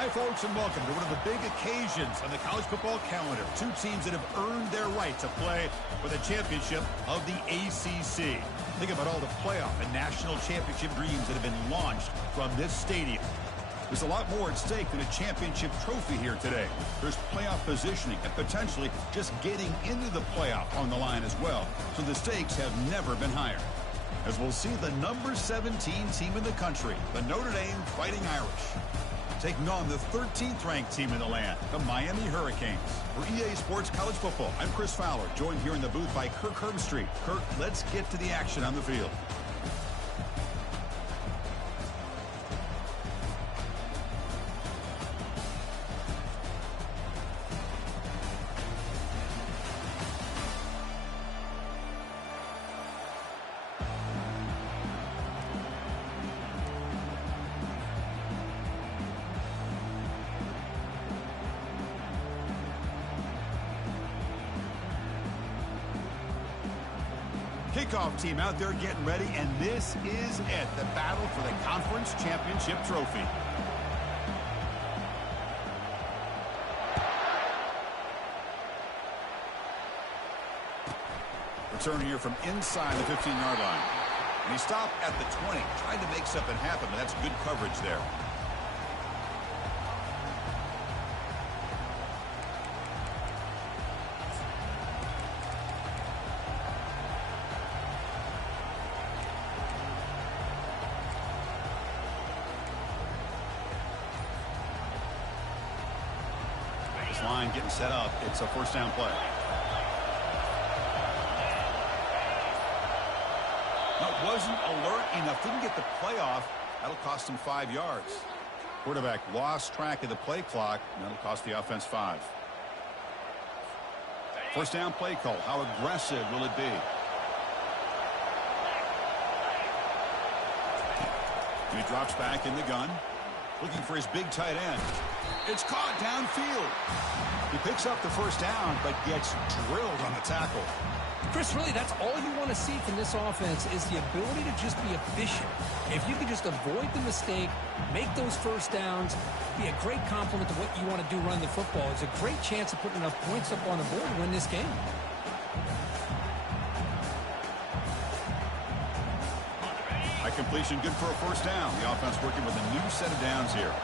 Hi, folks, and welcome to one of the big occasions on the college football calendar. Two teams that have earned their right to play for the championship of the ACC. Think about all the playoff and national championship dreams that have been launched from this stadium. There's a lot more at stake than a championship trophy here today. There's playoff positioning and potentially just getting into the playoff on the line as well. So the stakes have never been higher. As we'll see the number 17 team in the country, the Notre Dame Fighting Irish, taking on the 13th ranked team in the land, the Miami Hurricanes. For EA Sports College Football, I'm Chris Fowler, joined here in the booth by Kirk Herbstreit. Kirk, let's get to the action on the field. Kickoff team out there getting ready, and this is it, the battle for the conference championship trophy. Return here from inside the 15-yard line. And he stopped at the 20, trying to make something happen, but that's good coverage there. Line getting set up. It's a first down play. That wasn't alert enough. Didn't get the play off. That'll cost him 5 yards. Quarterback lost track of the play clock. And that'll cost the offense 5. First down play call. How aggressive will it be? He drops back in the gun, looking for his big tight end. It's caught downfield. He picks up the first down, but gets drilled on the tackle. Chris, really, that's all you want to see from this offense is the ability to just be efficient. If you can just avoid the mistake, make those first downs, be a great complement to what you want to do running the football. It's a great chance of putting enough points up on the board to win this game. High completion, good for a first down. The offense working with a new set of downs here.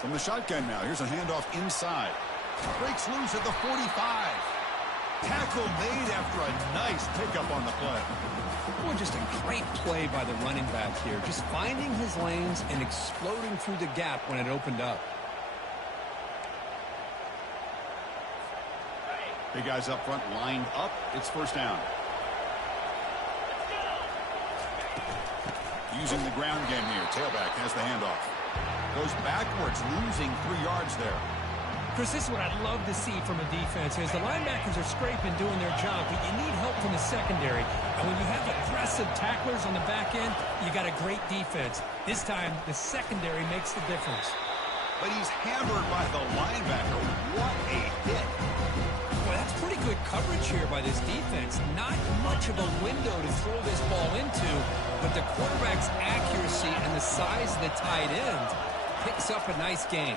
From the shotgun now, here's a handoff inside. Breaks loose at the 45. Tackle made after a nice pickup on the play. Boy, just a great play by the running back here. Just finding his lanes and exploding through the gap when it opened up. Big guys up front lined up. It's first down. Using the ground game here. Tailback has the handoff. Goes backwards, losing 3 yards there. Chris, this is what I'd love to see from a defense is the linebackers are scraping, doing their job, but you need help from the secondary. And when you have aggressive tacklers on the back end, you got a great defense. This time, the secondary makes the difference. But he's hammered by the linebacker. What a hit. Well, that's pretty good coverage here by this defense. Not much of a window to throw this ball into, but the quarterback's accuracy and the size of the tight end picks up a nice gain.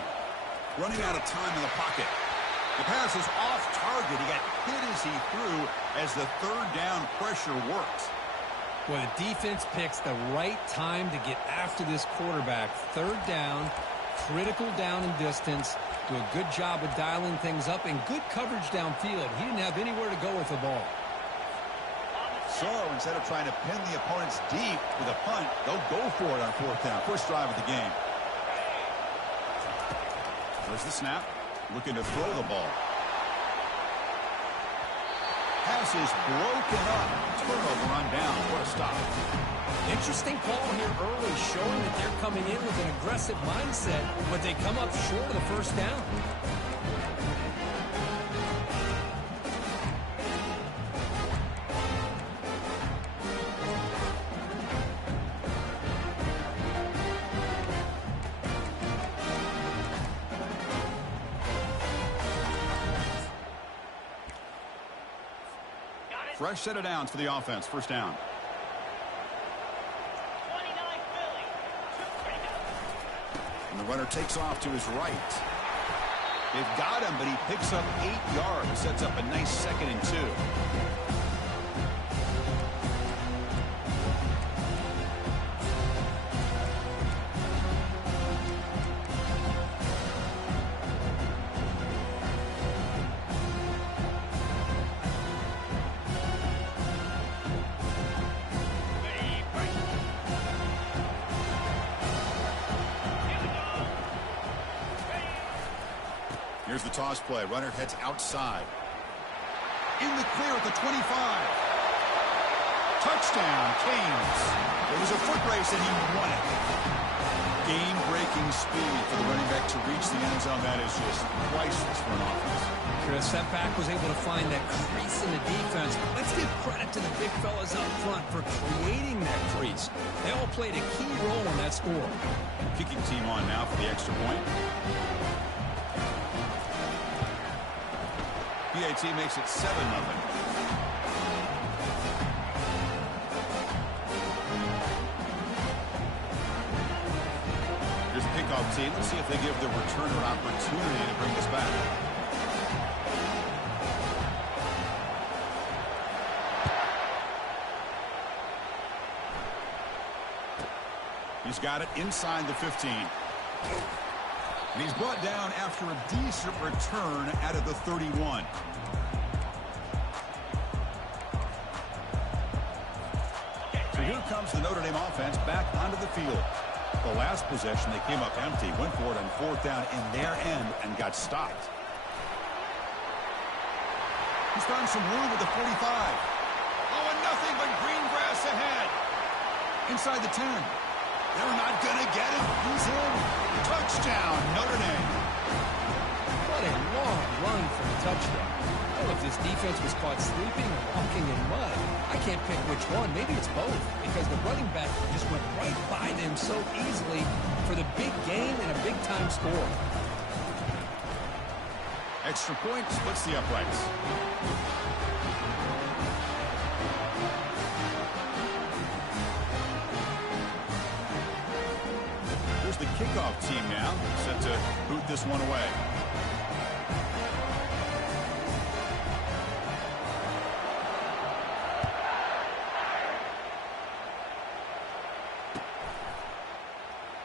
Running out of time in the pocket. The pass is off target. He got hit as he threw as the third down pressure works. Well, the defense picks the right time to get after this quarterback. Third down, critical down and distance. Do a good job of dialing things up and good coverage downfield. He didn't have anywhere to go with the ball. So instead of trying to pin the opponents deep with a punt, they'll go for it on fourth down. First drive of the game. There's the snap. Looking to throw the ball. Pass is broken up. Turnover on down. What a stop. Interesting call here early, showing that they're coming in with an aggressive mindset, but they come up short of the first down. Fresh set of downs for the offense. First down. And the runner takes off to his right. They've got him, but he picks up 8 yards. Sets up a nice 2nd and 2. Here's the toss play. Runner heads outside. In the clear at the 25. Touchdown, Canes. It was a foot race and he won it. Game-breaking speed for the running back to reach the end zone. That is just priceless for an offense. Chris, that back was able to find that crease in the defense. Let's give credit to the big fellas up front for creating that crease. They all played a key role in that score. Kicking team on now for the extra point. PAT makes it 7-0. Here's the kickoff team. Let's see if they give the returner an opportunity to bring this back. He's got it inside the 15. And he's brought down after a decent return out of the 31. So here comes the Notre Dame offense back onto the field. The last possession, they came up empty, went for it on 4th down in their end and got stopped. He's found some room with the 45. Oh, and nothing but green grass ahead. Inside the 10. They're not going to get him. He's in. Touchdown, Notre Dame. What a long run for a touchdown. I don't know if this defense was caught sleeping or walking in mud. I can't pick which one. Maybe it's both, because the running back just went right by them so easily for the big gain and a big-time score. Extra point splits the uprights. The kickoff team now set to boot this one away.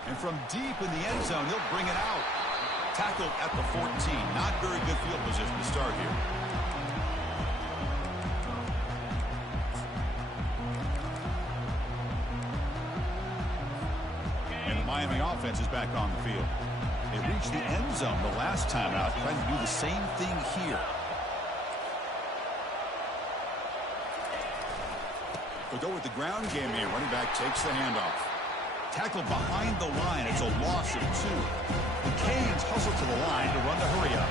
And from deep in the end zone, he'll bring it out. Tackled at the 14. Not very good field position to start here. Miami offense is back on the field. They reached the end zone the last time out, trying to do the same thing here. We'll go with the ground game here. Running back takes the handoff. Tackled behind the line. It's a loss of 2. The Canes hustle to the line to run the hurry up.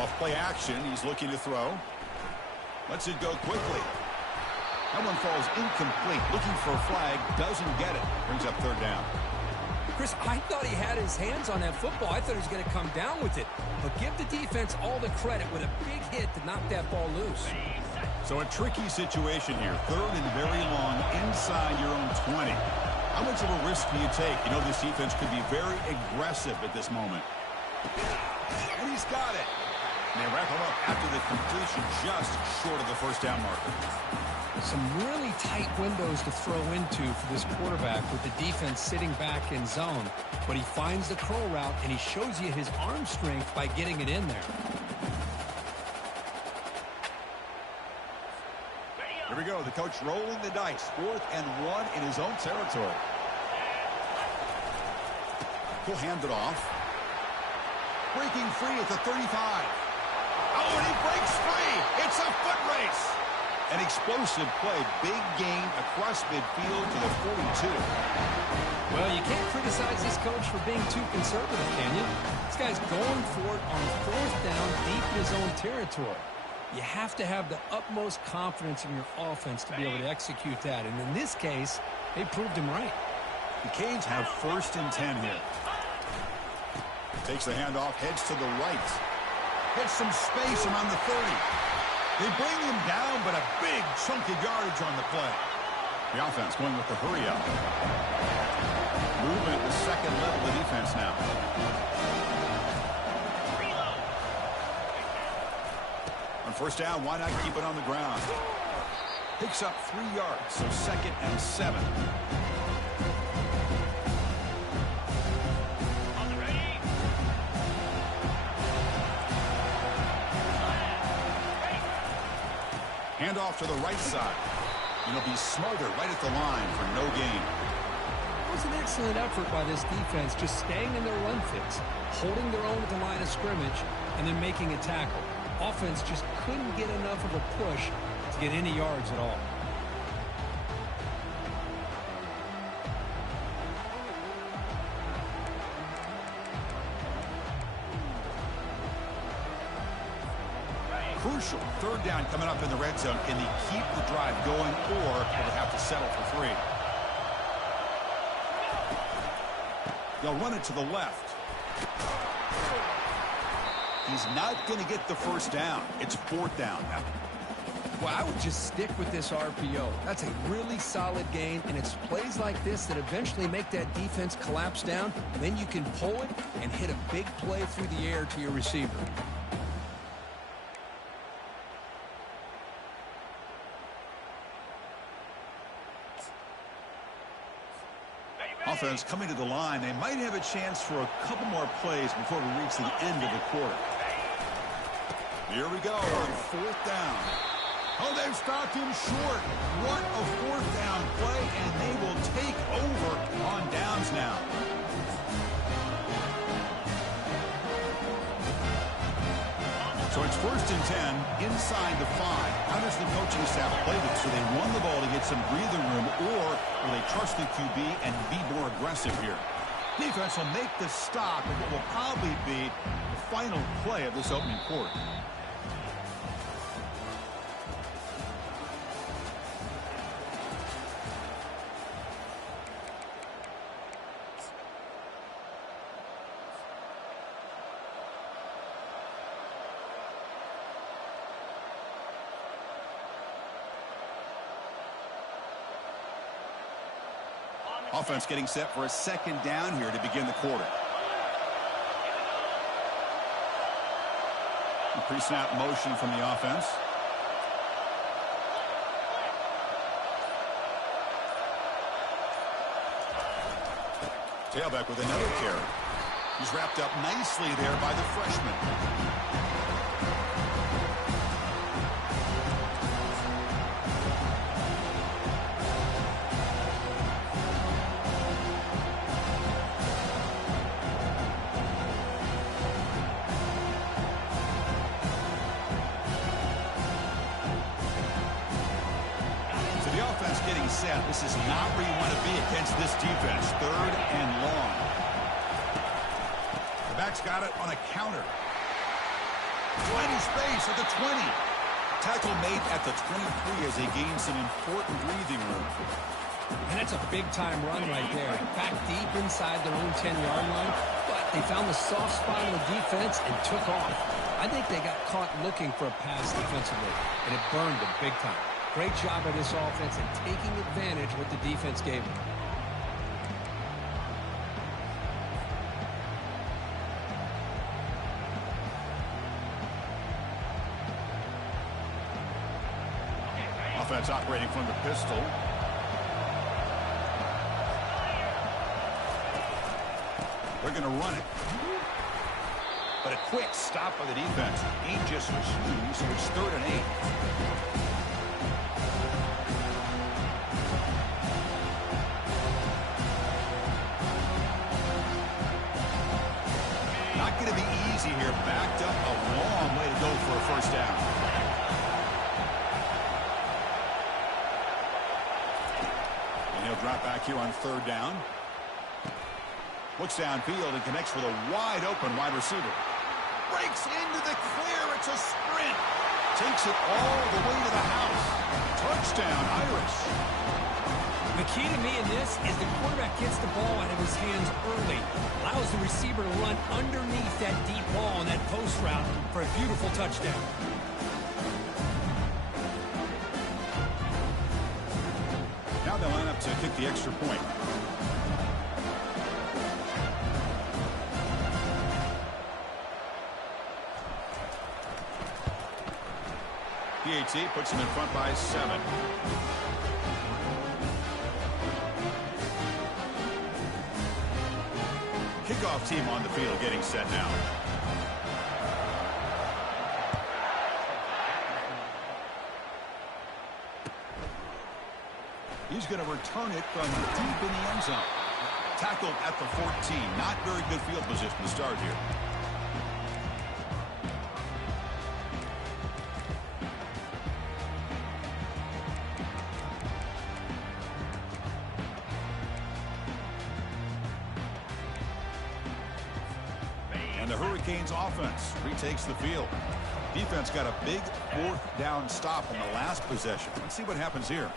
Off play action. He's looking to throw. Lets it go quickly. That one falls incomplete. Looking for a flag. Doesn't get it. Brings up 3rd down. Chris, I thought he had his hands on that football. I thought he was going to come down with it. But give the defense all the credit with a big hit to knock that ball loose. So a tricky situation here. 3rd and very long inside your own 20. How much of a risk do you take? You know this defense could be very aggressive at this moment. And he's got it. And they wrap him up after the completion just short of the 1st down marker. Some really tight windows to throw into for this quarterback with the defense sitting back in zone. But he finds the curl route, and he shows you his arm strength by getting it in there. Here we go. The coach rolling the dice. 4th and 1 in his own territory. He'll hand it off. Breaking free at the 35. Oh, and he breaks free. It's a foot race. An explosive play. Big gain across midfield to the 42. Well, you can't criticize this coach for being too conservative, can you? This guy's going for it on 4th down deep in his own territory. You have to have the utmost confidence in your offense to be able to execute that. And in this case, they proved him right. The Canes have 1st and 10 here. Takes the handoff, heads to the right. Gets some space around the 30. They bring him down, but a big chunk of yardage on the play. The offense going with the hurry up. Moving at the second level of defense now. On first down, why not keep it on the ground? Picks up 3 yards, so 2nd and 7. Handoff to the right side. And he'll be smothered right at the line for no gain. It was an excellent effort by this defense, just staying in their run fits, holding their own at the line of scrimmage, and then making a tackle. Offense just couldn't get enough of a push to get any yards at all. Crucial. 3rd down coming up in the red zone. Can they keep the drive going, or will they have to settle for 3? They'll run it to the left. He's not going to get the first down. It's 4th down now. Well, I would just stick with this RPO. That's a really solid gain, and it's plays like this that eventually make that defense collapse down. Then you can pull it and hit a big play through the air to your receiver. Offense coming to the line. They might have a chance for a couple more plays before we reach the end of the quarter. Here we go on 4th down. Oh, they've stopped him short. What a 4th down play, and they will take over on downs now. So it's 1st and 10 inside the 5. How does the coaching staff play this? Do they run the ball to get some breathing room, or will they trust the QB and be more aggressive here? Defense will make the stop at what will probably be the final play of this opening quarter. Offense getting set for a 2nd down here to begin the quarter. Pre-snap motion from the offense. Tailback with another carry. He's wrapped up nicely there by the freshman. Set. This is not where you want to be against this defense. 3rd and long. The back's got it on a counter. Plenty space at the 20. Tackle made at the 23 as they gain some important breathing room. And that's a big-time run right there. Back deep inside their own 10-yard line, but they found the soft spot in the defense and took off. I think they got caught looking for a pass defensively, and it burned them big time. Great job by this offense and taking advantage of what the defense gave them. Offense operating from the pistol. They're going to run it. But a quick stop by the defense. He just was huge, so it's 3rd and 8. Not going to be easy here. Backed up a long way to go for a first down. And he'll drop back here on 3rd down. Looks downfield and connects with a wide open wide receiver. Breaks into the clear. It's a sprint. Takes it all the way to the house. Touchdown, Irish. The key to me in this is the quarterback gets the ball out of his his hands early. Allows the receiver to run underneath that deep ball on that post route for a beautiful touchdown. Now they line up to kick the extra point. PAT puts him in front by 7. Kickoff team on the field getting set now. He's going to return it from deep in the end zone. Tackled at the 14. Not very good field position to start here. And the Hurricanes offense retakes the field. Defense got a big 4th down stop in the last possession. Let's see what happens here.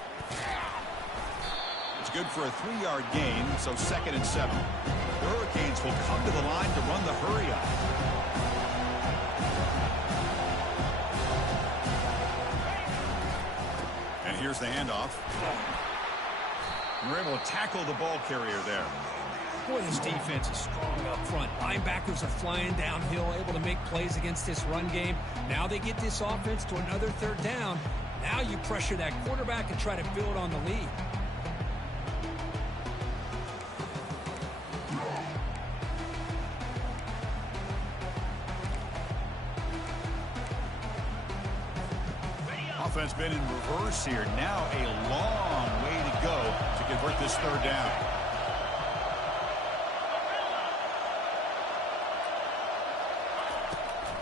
It's good for a 3-yard gain, so 2nd and 7. The Hurricanes will come to the line to run the hurry up. And here's the handoff. And we're able to tackle the ball carrier there. Boy, this defense is strong up front. Linebackers are flying downhill, able to make plays against this run game. Now they get this offense to another 3rd down. Now you pressure that quarterback and try to build on the lead. Offense been in reverse here. Now a long way to go to convert this 3rd down.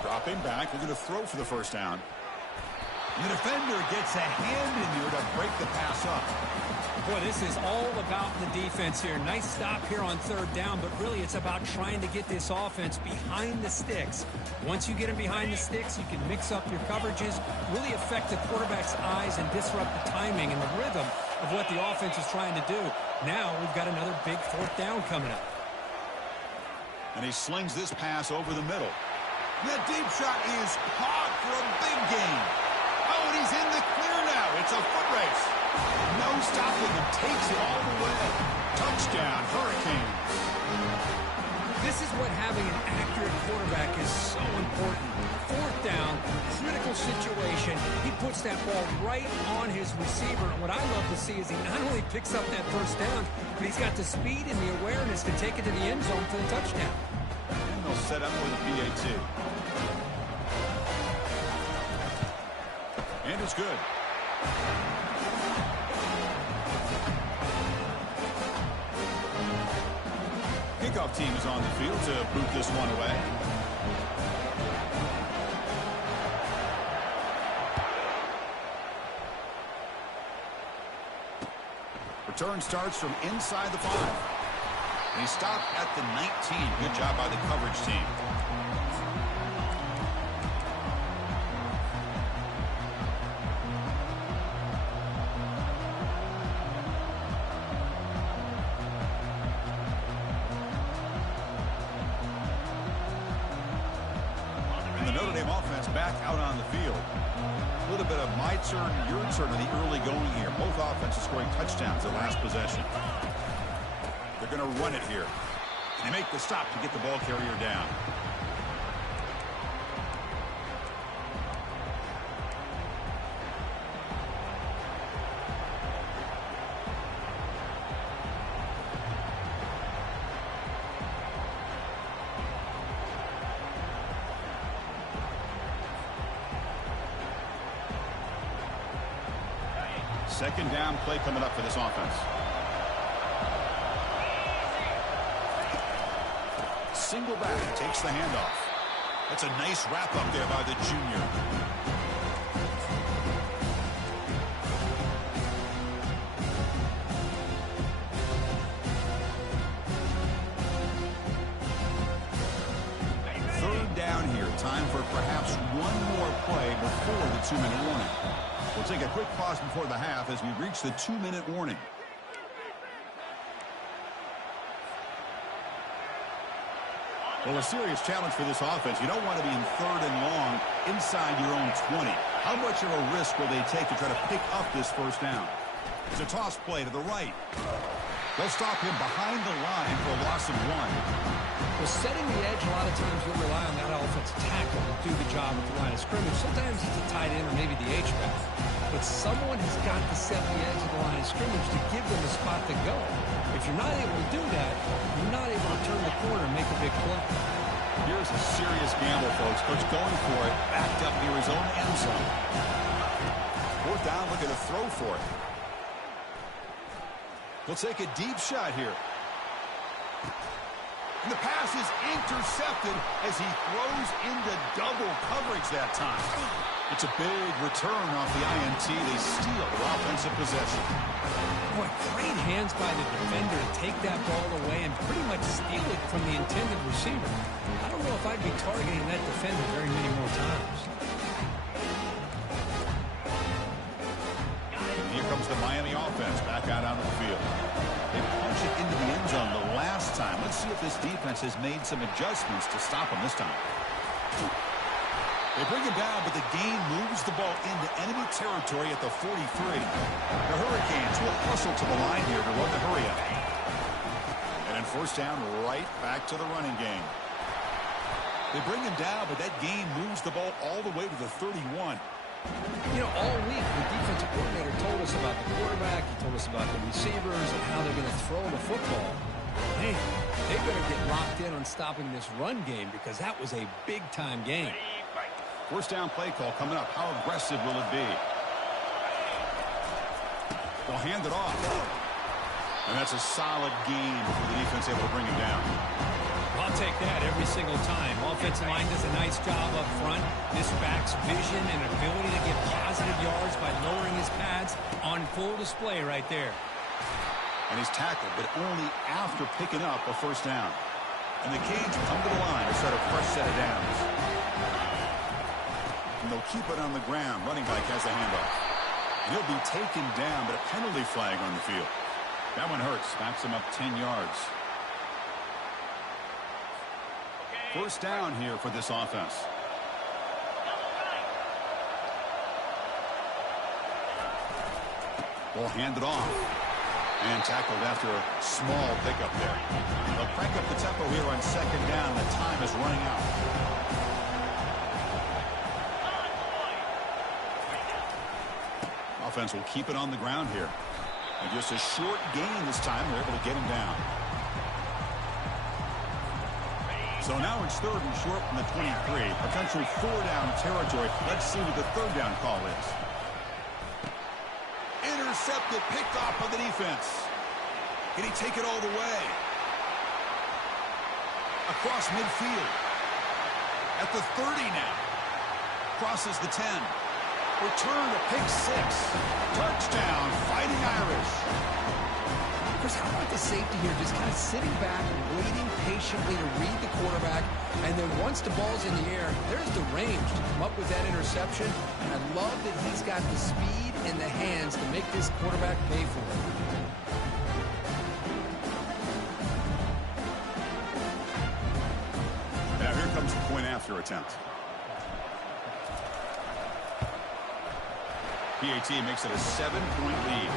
Dropping back. We're going to throw for the 1st down. And the defender gets a hand in here to break the pass up. Boy, this is all about the defense here. Nice stop here on 3rd down, but really it's about trying to get this offense behind the sticks. Once you get them behind the sticks, you can mix up your coverages, really affect the quarterback's eyes and disrupt the timing and the rhythm of what the offense is trying to do. Now we've got another big 4th down coming up. And he slings this pass over the middle. That deep shot is caught for a big gain. Oh, and he's in the clear now. It's a foot race. No stopping him. Takes it all the way. Touchdown, Hurricanes. This is what having an accurate quarterback is so important. 4th down, critical situation. He puts that ball right on his receiver. And what I love to see is he not only picks up that 1st down, but he's got the speed and the awareness to take it to the end zone for the touchdown. And they'll set up with a PAT. And it's good. Kickoff team is on the field to boot this one away. Return starts from inside the 5. And he stopped at the 19. Good job by the coverage team. And the Notre Dame offense back out on the field. A little bit of my turn, your turn in the early going here. Both offenses scoring touchdowns the last possession. They're going to run it here. And they make the stop to get the ball carrier down. Second down play coming up for this offense. Single back takes the handoff. That's a nice wrap up there by the junior. Third down here. Time for perhaps one more play before the 2-minute warning. We'll take a quick pause before the half as we reach the 2-minute warning. Well, a serious challenge for this offense. You don't want to be in 3rd and long inside your own 20. How much of a risk will they take to try to pick up this first down? It's a toss play to the right. They'll stop him behind the line for a loss of 1. Well, setting the edge, a lot of times you'll rely on that offensive tackle to do the job at the line of scrimmage. Sometimes it's a tight end or maybe the H-back. But someone has got to set the edge of the line of scrimmage to give them a spot to go. If you're not able to do that, you're not able to turn the corner and make a big play. Here's a serious gamble, folks. Coach going for it, backed up near his own end zone. 4th down, looking to throw for it. He'll take a deep shot here. And the pass is intercepted as he throws into double coverage that time. It's a big return off the INT. They steal their offensive possession. Boy, great hands by the defender to take that ball away and pretty much steal it from the intended receiver. I don't know if I'd be targeting that defender very many more times. Here comes the Miami offense back out onto the field. They punch it into the end zone the last time. Let's see if this defense has made some adjustments to stop them this time. They bring him down, but the gain moves the ball into enemy territory at the 43. The Hurricanes will hustle to the line here to run the hurry up. And then 1st down, right back to the running game. They bring him down, but that gain moves the ball all the way to the 31. You know, all week, the defensive coordinator told us about the quarterback. He told us about the receivers and how they're going to throw the football. Man, they better get locked in on stopping this run game because that was a big-time game. 1st down play call coming up. How aggressive will it be? They'll hand it off. And that's a solid gain for the defense able to bring him down. I'll take that every single time. Offensive line does a nice job up front. This back's vision and ability to get positive yards by lowering his pads on full display right there. And he's tackled, but only after picking up a 1st down. And the Canes come to the line to start a fresh set of downs. And they'll keep it on the ground. Running back has the handoff. And he'll be taken down, but a penalty flag on the field. That one hurts. Backs him up 10 yards. 1st down here for this offense. We'll hand it off. And tackled after a small pickup there. They'll crank up the tempo here on 2nd down. The time is running out. Offense will keep it on the ground here. And just a short gain this time. They're able to get him down. So now it's 3rd and short from the 23. Potential 4-down territory. Let's see what the 3rd down call is. Intercepted, picked off by the defense. Can he take it all the way? Across midfield. At the 30 now. Crosses the 10. Return to pick 6. Touchdown, Fighting Irish. Chris, how about the safety here? Just kind of sitting back, waiting patiently to read the quarterback. And then once the ball's in the air, there's the range to come up with that interception. And I love that he's got the speed and the hands to make this quarterback pay for it. Now here comes the point after attempt. PAT makes it a 7-point lead.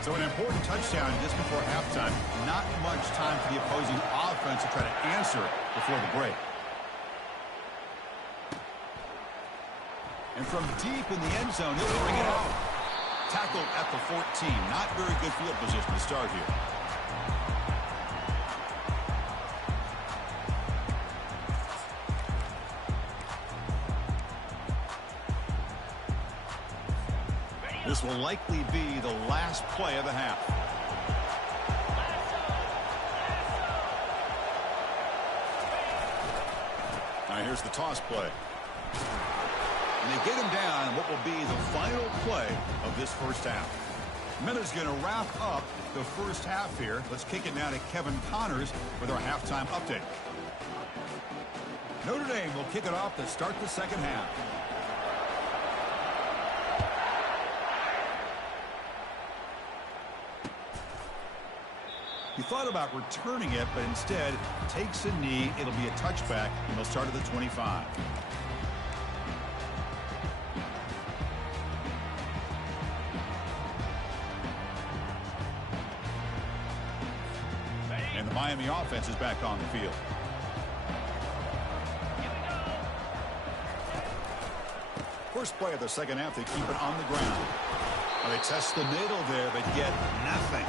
So an important touchdown just before halftime. Not much time for the opposing offense to try to answer before the break. And from deep in the end zone, he'll bring it out. Tackled at the 14. Not very good field position to start here. This will likely be the last play of the half. Now here's the toss play. And they get him down in what will be the final play of this first half. Miller's going to wrap up the first half here. Let's kick it now to Kevin Connors with our halftime update. Notre Dame game will kick it off to start the second half. He thought about returning it, but instead takes a knee. It'll be a touchback, and they'll start at the 25. And the Miami offense is back on the field. First play of the second half, they keep it on the ground. Well, they test the middle there, but get nothing.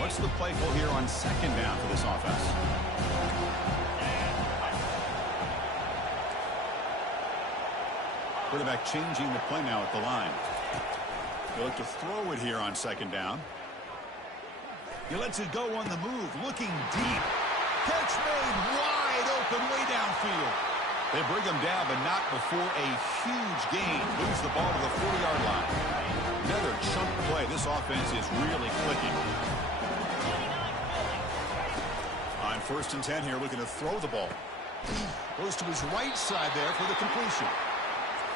What's the play call here on second down for this offense? Quarterback changing the play now at the line. They look to throw it here on second down. He lets it go on the move, looking deep. Catch made wide open way downfield. They bring him down, but not before a huge gain. Moves the ball to the 40-yard line. Another chunk play. This offense is really clicking. On 1st and 10 here, looking to throw the ball. Goes to his right side there for the completion.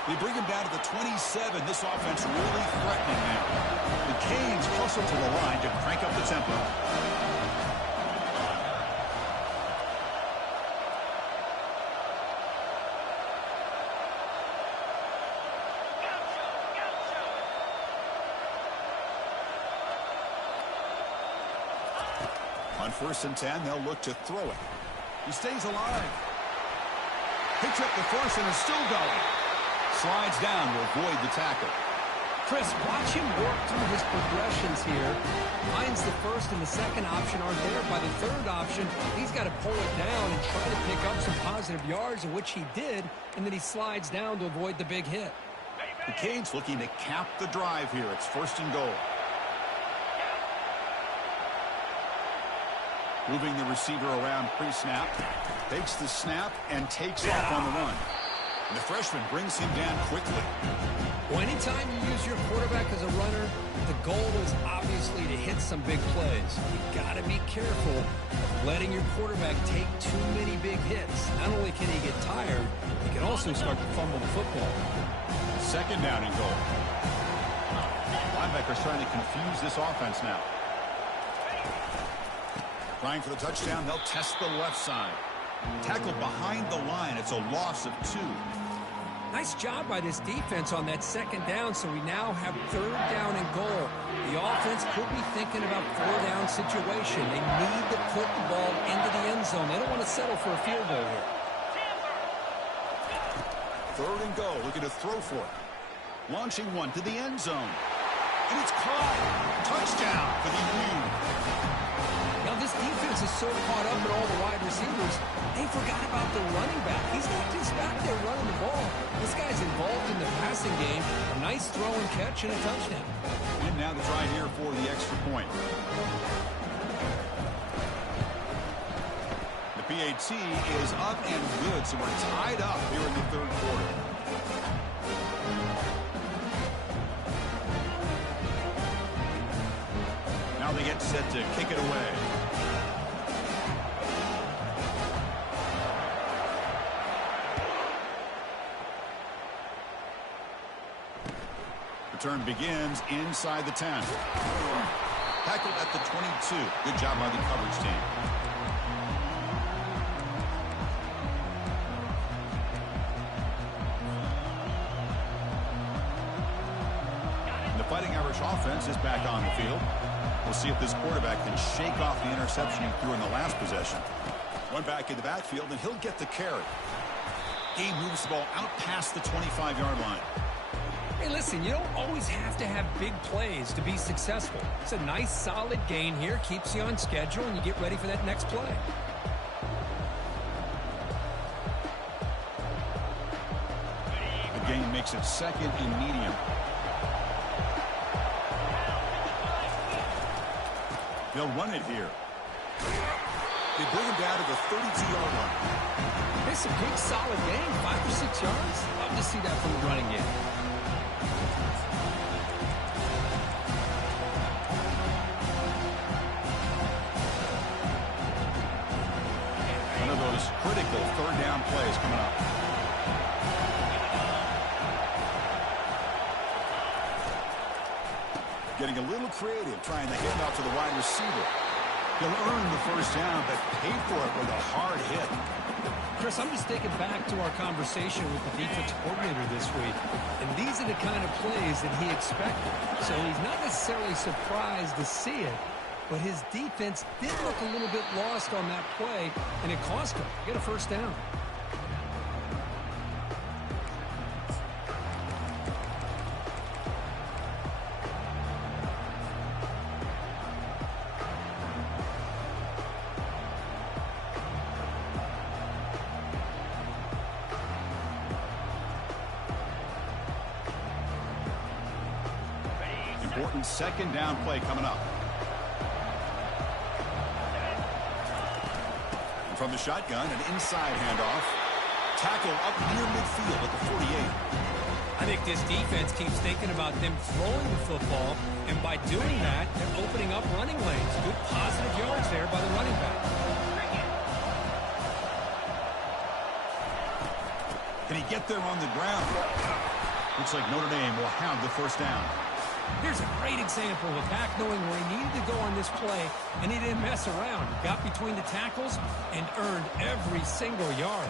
They bring him down to the 27. This offense really threatening now. The Canes hustle to the line to crank up the tempo. On 1st and 10, they'll look to throw it. He stays alive. Picks up the first and is still going. Slides down to avoid the tackle. Chris, watch him work through his progressions here. Finds the first and the second option aren't there. By the third option, he's got to pull it down and try to pick up some positive yards, of which he did, and then he slides down to avoid the big hit. The Canes looking to cap the drive here. It's 1st and goal. Moving the receiver around pre-snap. Takes the snap and takes off on the run. And the freshman brings him down quickly. Well, anytime you use your quarterback as a runner, the goal is obviously to hit some big plays. You've got to be careful of letting your quarterback take too many big hits. Not only can he get tired, he can also start to fumble the football. 2nd down and goal. Linebackers trying to confuse this offense now. Trying for the touchdown, they'll test the left side. Tackled behind the line. It's a loss of 2. Nice job by this defense on that 2nd down, so we now have 3rd down and goal. The offense could be thinking about 4th down situation. They need to put the ball into the end zone. They don't want to settle for a field goal here. 3rd and goal, looking to throw for it. Launching one to the end zone. And it's caught. Touchdown for the U. Now, this defense is so caught up in all the wide receivers, they forgot about the running back. He's not just back there running the ball. This guy's involved in the passing game. A nice throw and catch and a touchdown. And now the try here for the extra point. The PAT is up and good, so we're tied up here in the 3rd quarter. Now they get set to kick it away. Return begins inside the 10. Tackled at the 22. Good job by the coverage team. The Fighting Irish offense is back on the field. We'll see if this quarterback can shake off the interception he threw in the last possession. One back in the backfield, and he'll get the carry. He moves the ball out past the 25-yard line. Hey, listen, you don't always have to have big plays to be successful. It's a nice, solid gain here. Keeps you on schedule, and you get ready for that next play. The gain makes it 2nd and medium. They'll run it here. They bring him down to the 32-yard line. It's a good, solid gain, 5 or 6 yards. Love to see that from the running game. critical third down plays coming up. Getting a little creative, trying to hand off to the wide receiver. He'll earn the first down, but pay for it with a hard hit. Chris, I'm just thinking back to our conversation with the defense coordinator this week, and these are the kind of plays that he expected. So he's not necessarily surprised to see it, but his defense did look a little bit lost on that play, and it cost him. Get a first down. Important second down play coming up. And from the shotgun, an inside handoff. Tackle up near midfield at the 48. I think this defense keeps thinking about them throwing the football, and by doing that, they're opening up running lanes. Good positive yards there by the running back. Can he get there on the ground? Looks like Notre Dame will have the first down. Here's a great example of a back knowing where he needed to go on this play, and he didn't mess around. He got between the tackles and earned every single yard.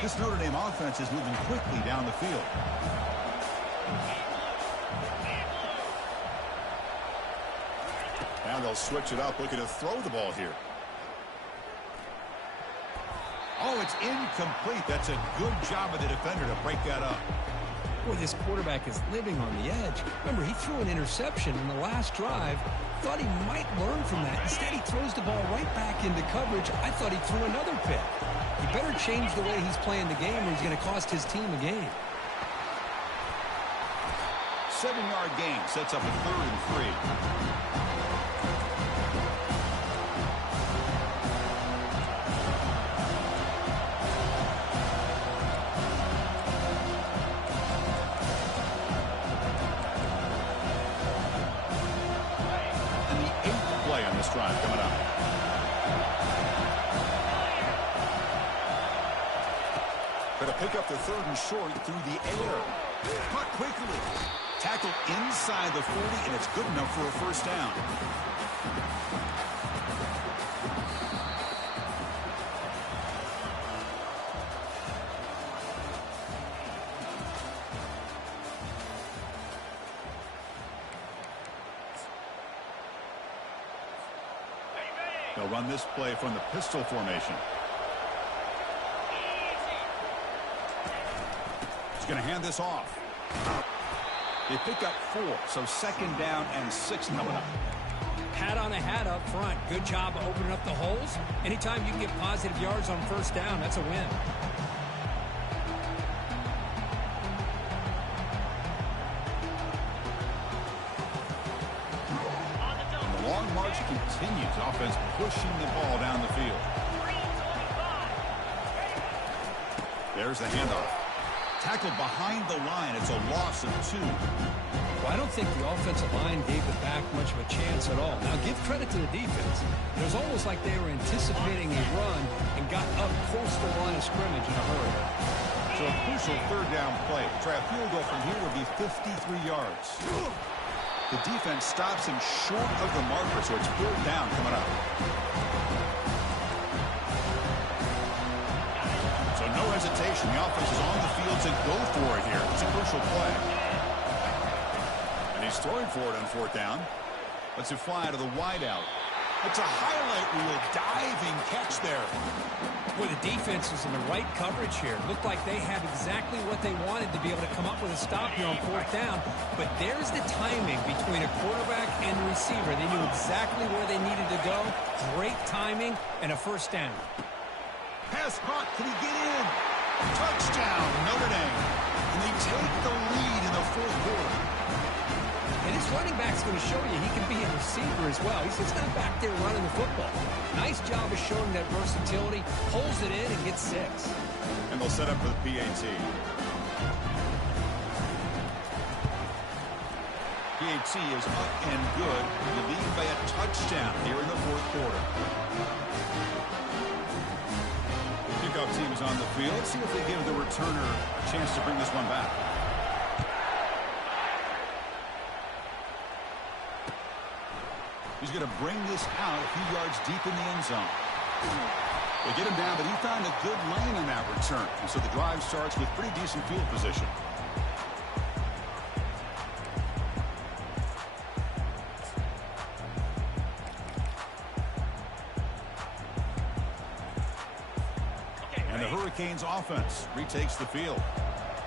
This Notre Dame offense is moving quickly down the field. Now they'll switch it up, looking to throw the ball here. Oh, it's incomplete. That's a good job of the defender to break that up. Boy, this quarterback is living on the edge. Remember, he threw an interception in the last drive. Thought he might learn from that. Instead, he throws the ball right back into coverage. I thought he threw another pick. He better change the way he's playing the game or he's going to cost his team a game. 7-yard gain sets up a 3rd and 3. Drive coming up. Going to pick up the 3rd and short through the air. Caught quickly. Tackled inside the 40, and it's good enough for a first down. They'll run this play from the pistol formation. He's going to hand this off. They pick up 4, so 2nd down and 6 coming up. Hat on a hat up front. Good job of opening up the holes. Anytime you can get positive yards on first down, that's a win. Continues offense pushing the ball down the field. There's the handoff. Tackled behind the line. It's a loss of 2. Well, I don't think the offensive line gave the back much of a chance at all. Now, give credit to the defense. It was almost like they were anticipating a run and got up close to the line of scrimmage in a hurry. So a crucial 3rd down play. Try a field goal from here would be 53 yards. The defense stops him short of the marker, so it's 4th down coming up. So no hesitation. The offense is on the field to go for it here. It's a crucial play. And he's throwing for it on 4th down. Lets it fly to the wideout. It's a highlight reel diving catch there. Boy, the defense was in the right coverage here. Looked like they had exactly what they wanted to be able to come up with a stop here on 4th down. But there's the timing between a quarterback and the receiver. They knew exactly where they needed to go. Great timing and a first down. Pass caught. Can he get in? Touchdown, Notre Dame. And they take the lead in the 4th quarter. And his running back's going to show you he can be a receiver as well. He's just not back there running the football. Nice job of showing that versatility. Pulls it in and gets 6. And they'll set up for the PAT. PAT is up and good. You lead by a touchdown here in the fourth quarter. Kickoff team is on the field. Let's see if they give the returner a chance to bring this one back. He's going to bring this out a few yards deep in the end zone. They get him down, but he found a good lane on that return. And so the drive starts with pretty decent field position. And the Hurricanes offense retakes the field.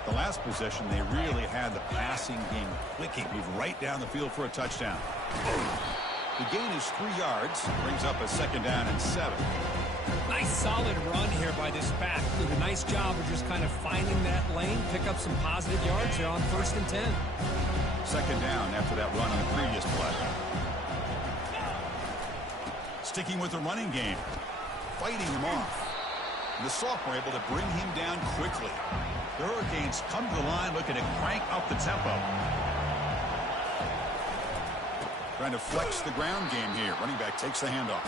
The last possession, they really had the passing game clicking. Moved right down the field for a touchdown. The gain is 3 yards. Brings up a second down and 7. Nice solid run here by this back. Did a nice job of just kind of finding that lane, pick up some positive yards here on 1st and 10. Second down after that run on the previous play. Sticking with the running game. Fighting him off. And the sophomore able to bring him down quickly. The Hurricanes come to the line looking to crank up the tempo. Trying to flex the ground game here. Running back takes the handoff.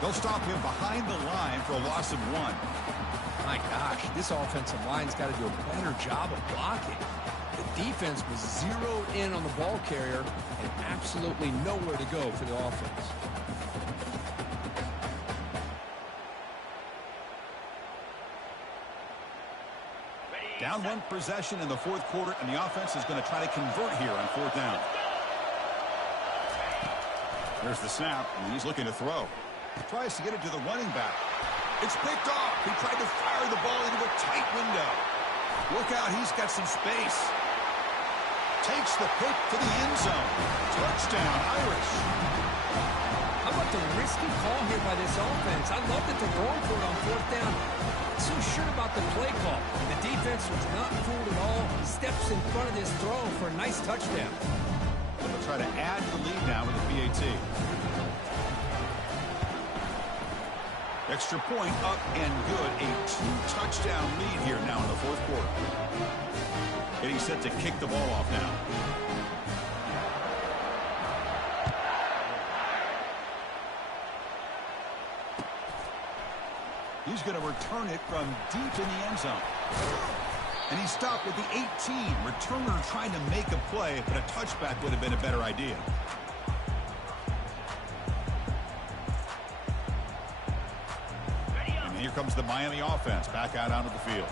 They'll stop him behind the line for a loss of 1. My gosh, this offensive line's got to do a better job of blocking. The defense was zeroed in on the ball carrier and absolutely nowhere to go for the offense. Down 1 possession in the fourth quarter, and the offense is going to try to convert here on 4th down. There's the snap, and he's looking to throw. He tries to get it to the running back. It's picked off. He tried to fire the ball into a tight window. Look out, he's got some space. Takes the pick to the end zone. Touchdown, Irish. How about the risky call here by this offense? I love that they're going for it on 4th down. Not so sure about the play call. The defense was not fooled at all. Steps in front of this throw for a nice touchdown. They'll try to add to the lead now with the PAT. Extra point up and good. A 2-touchdown lead here now in the fourth quarter. Getting set to kick the ball off now. He's going to return it from deep in the end zone. And he stopped at the 18. Returner trying to make a play, but a touchback would have been a better idea. And here comes the Miami offense back out onto the field.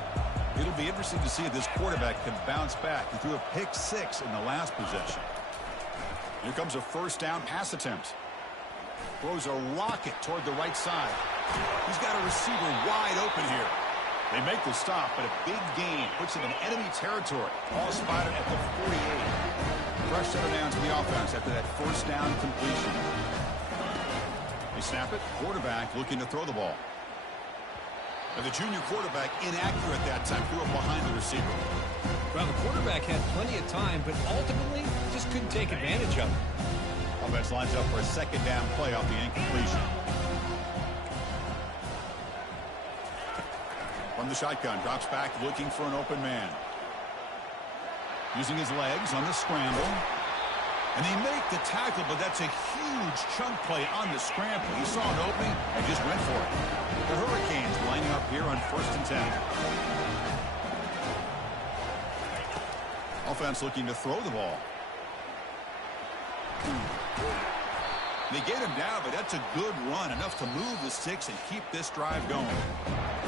It'll be interesting to see if this quarterback can bounce back. He threw a pick 6 in the last possession. Here comes a 1st down pass attempt. Throws a rocket toward the right side. He's got a receiver wide open here. They make the stop, but a big gain puts him in enemy territory. Ball spotted at the 48. Fresh set of downs to the offense after that 1st down completion. They snap it. Quarterback looking to throw the ball. And the junior quarterback inaccurate that time. Threw it behind the receiver. Well, the quarterback had plenty of time, but ultimately just couldn't take advantage of it. Offense lines up for a 2nd down play off the incompletion. From the shotgun, drops back looking for an open man. Using his legs on the scramble. And they make the tackle, but that's a huge chunk play on the scramble. He saw an opening and just went for it. The Hurricanes lining up here on 1st and 10. Offense looking to throw the ball. They get him down, but that's a good run. Enough to move the sticks and keep this drive going.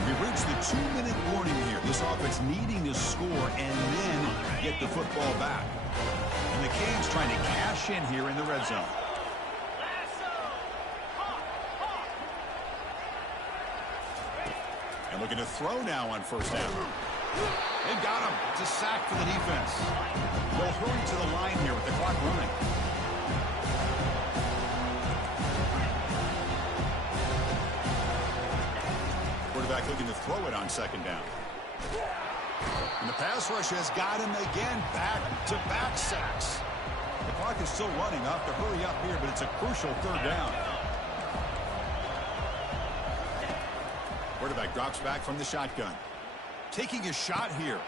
We've reached the 2-minute warning here. This offense needing to score and then get the football back. And the Canes trying to cash in here in the red zone. And looking to throw now on 1st down. They've got him. It's a sack for the defense. They'll hurry to the line here with the clock running. Quarterback looking to throw it on 2nd down. And the pass rush has got him again. Back-to-back sacks. The clock is still running. Off to hurry up here, but it's a crucial 3rd down. Quarterback drops back from the shotgun. Taking a shot here.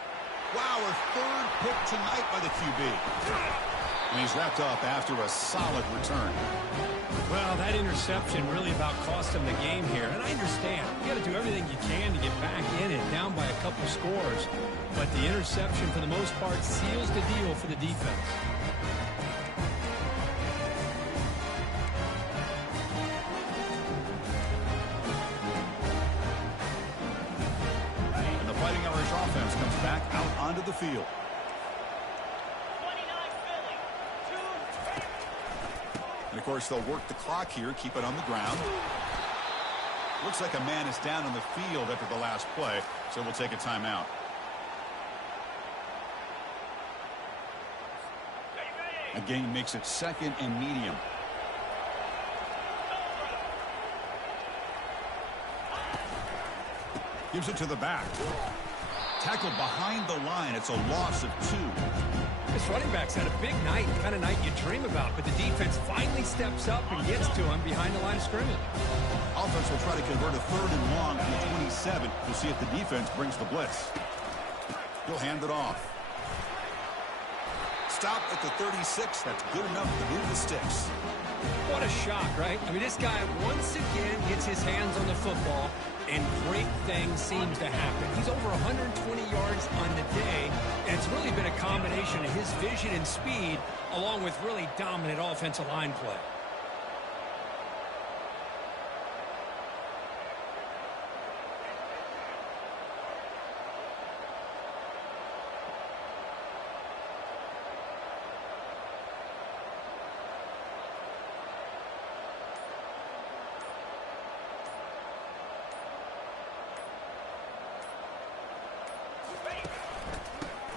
Wow, a 3rd pick tonight by the QB. And he's wrapped up after a solid return. Well, that interception really about cost him the game here. And I understand. You got to do everything you can to get back in it, down by a couple scores. But the interception, for the most part, seals the deal for the defense. And the Fighting Irish offense comes back out onto the field. And, of course, they'll work the clock here, keep it on the ground. Looks like a man is down on the field after the last play, so we'll take a timeout. Again, makes it 2nd and medium. Gives it to the back. Tackled behind the line. It's a loss of 2. This running back's had a big night, the kind of night you dream about, but the defense finally steps up and gets to him behind the line of scrimmage. Offense will try to convert a 3rd and long on the 27. We'll see if the defense brings the blitz. He'll hand it off. Stop at the 36. That's good enough to move the sticks. What a shock, right? I mean, this guy once again gets his hands on the football, and great things seems to happen. He's over 120 yards on the day, and it's really been a combination of his vision and speed along with really dominant offensive line play.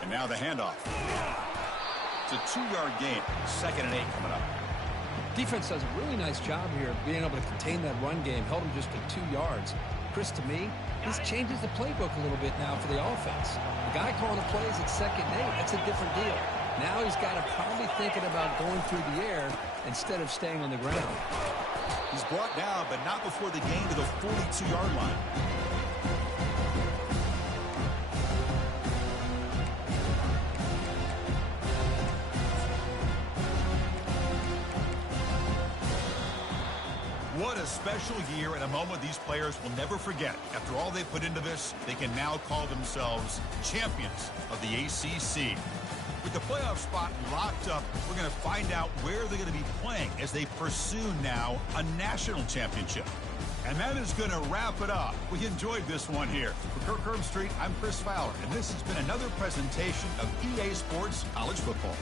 And now the handoff. It's a 2-yard gain. 2nd and 8 coming up. Defense does a really nice job here of being able to contain that run game. Held him just at 2 yards. Chris, to me, this changes the playbook a little bit now for the offense. The guy calling the plays at 2nd and 8, that's a different deal. Now he's got to probably thinking about going through the air instead of staying on the ground. He's brought down, but not before the gain to the 42-yard line. What a special year and a moment these players will never forget. After all they put into this, they can now call themselves champions of the ACC. With the playoff spot locked up, we're going to find out where they're going to be playing as they pursue now a national championship. And that is going to wrap it up. We enjoyed this one here. For Kirk Herbstreit, I'm Chris Fowler, and this has been another presentation of EA Sports College Football.